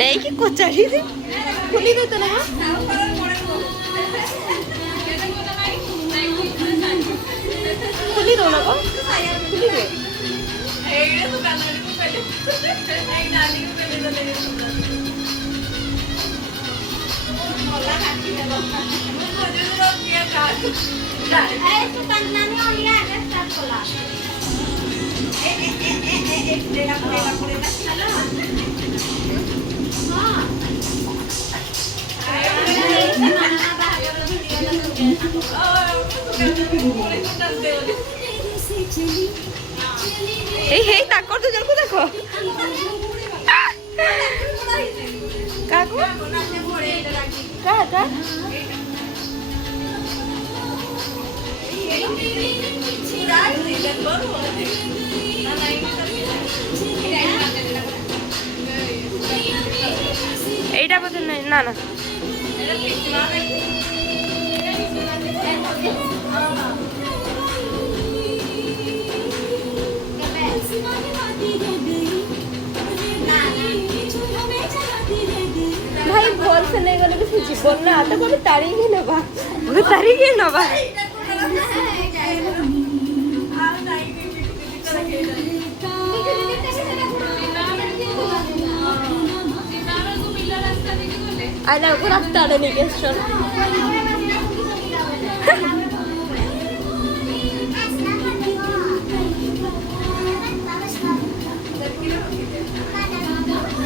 নেই কি কোচারি খুলি দিত না খুলি দো না গো খুলি দে এই হেই তাকর তো জলকু দেখো কাকু কাকা এইটা বোধহয় নাই না না ভাই বলছে না এগুলো কিছু জীবন না তো কবে তারিখে নেবা ওকে তারিখে নেবা আইনা ওকে রাখতে আনে নিকেশন